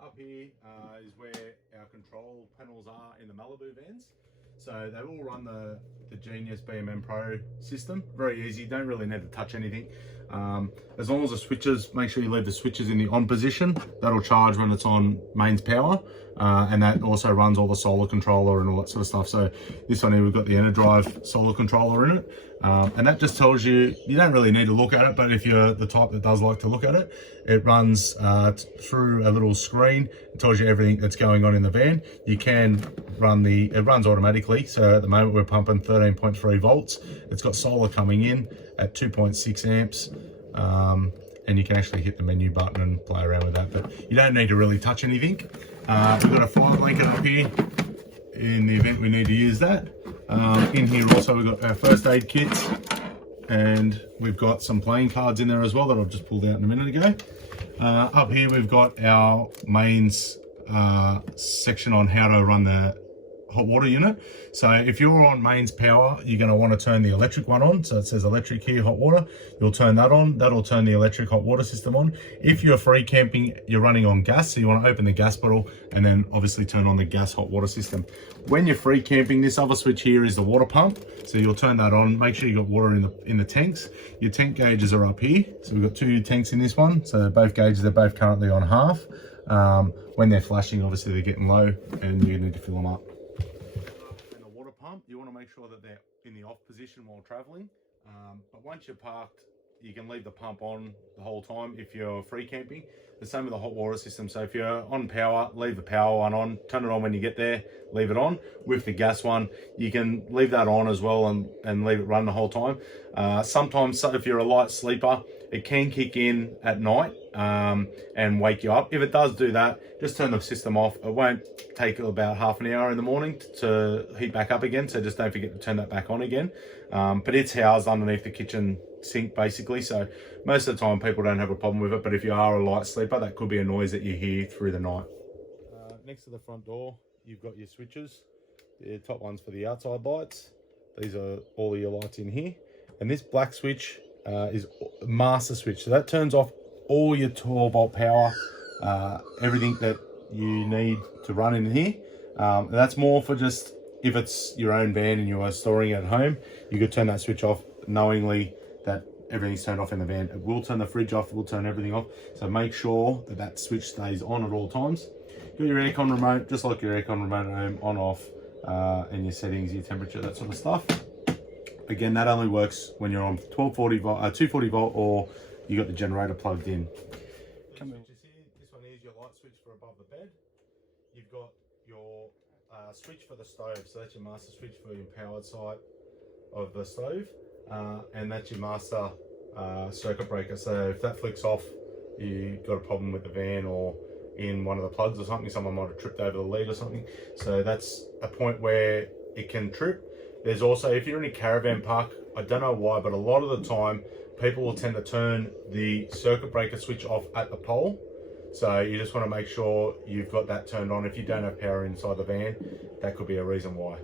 Up here is where our control panels are in the Malibu vans. So they all run the Genius BMM Pro system. Very easy, don't really need to touch anything. As long as the switches, make sure you leave the switches in the on position. That'll charge when it's on mains power. And that also runs all the solar controller and all that sort of stuff. So this one here, we've got the EnerDrive solar controller in it. And that just tells you, you don't really need to look at it, but if you're the type that does like to look at it, it runs through a little screen. It tells you everything that's going on in the van. You can run it runs automatically. So at the moment we're pumping 13.3 volts. It's got solar coming in at 2.6 amps. And you can actually hit the menu button and play around with that, but you don't need to really touch anything. We've got a fire blanket up here in the event we need to use that. In here also we've got our first aid kits, and we've got some playing cards in there as well that I've just pulled out a minute ago. Up here we've got our mains section on how to run the hot water unit. So if you're on mains power, you're going to want to turn the electric one on. So it says electric here, hot water. You'll turn that on. That'll turn the electric hot water system on. If you're free camping, you're running on gas, so you want to open the gas bottle and then obviously turn on the gas hot water system. When you're free camping, this other switch here is the water pump. So you'll turn that on. Make sure you got water in the tanks. Your tank gauges are up here. So we've got 2 tanks in this one. So both gauges are both currently on half. When they're flashing, obviously they're getting low and you need to fill them up. You want to make sure that they're in the off position while traveling, but once you're parked, you can leave the pump on the whole time if you're free camping. The same with the hot water system. So if you're on power, leave the power one on, turn it on when you get there, leave it on. With the gas one, you can leave that on as well and leave it run the whole time. Sometimes if you're a light sleeper, it can kick in at night and wake you up. If it does do that, just turn the system off. It won't take about half an hour in the morning to heat back up again, so just don't forget to turn that back on again. But it's housed underneath the kitchen sink basically, so most of the time people don't have a problem with it, but if you are a light sleeper, that could be a noise that you hear through the night. Next to the front door, you've got your switches. The top one's for the outside lights. These are all of your lights in here, and this black switch is master switch, so that turns off all your 12 volt power, everything that you need to run in here. And that's more for just if it's your own van and you are storing it at home, you could turn that switch off knowingly that everything's turned off in the van. It will turn the fridge off, it will turn everything off, so make sure that that switch stays on at all times. Got your aircon remote, just like your aircon remote at home, on, off, and your settings, your temperature, that sort of stuff. Again, that only works when you're on 240 volt, or you got the generator plugged in. This one is your light switch for above the bed. You've got your switch for the stove, so that's your master switch for your powered side of the stove, and that's your master circuit breaker. So if that flicks off, you got a problem with the van or in one of the plugs or something, someone might have tripped over the lead or something. So that's a point where it can trip. There's also, if you're in a caravan park, I don't know why, but a lot of the time people will tend to turn the circuit breaker switch off at the pole. So you just want to make sure you've got that turned on. If you don't have power inside the van, that could be a reason why.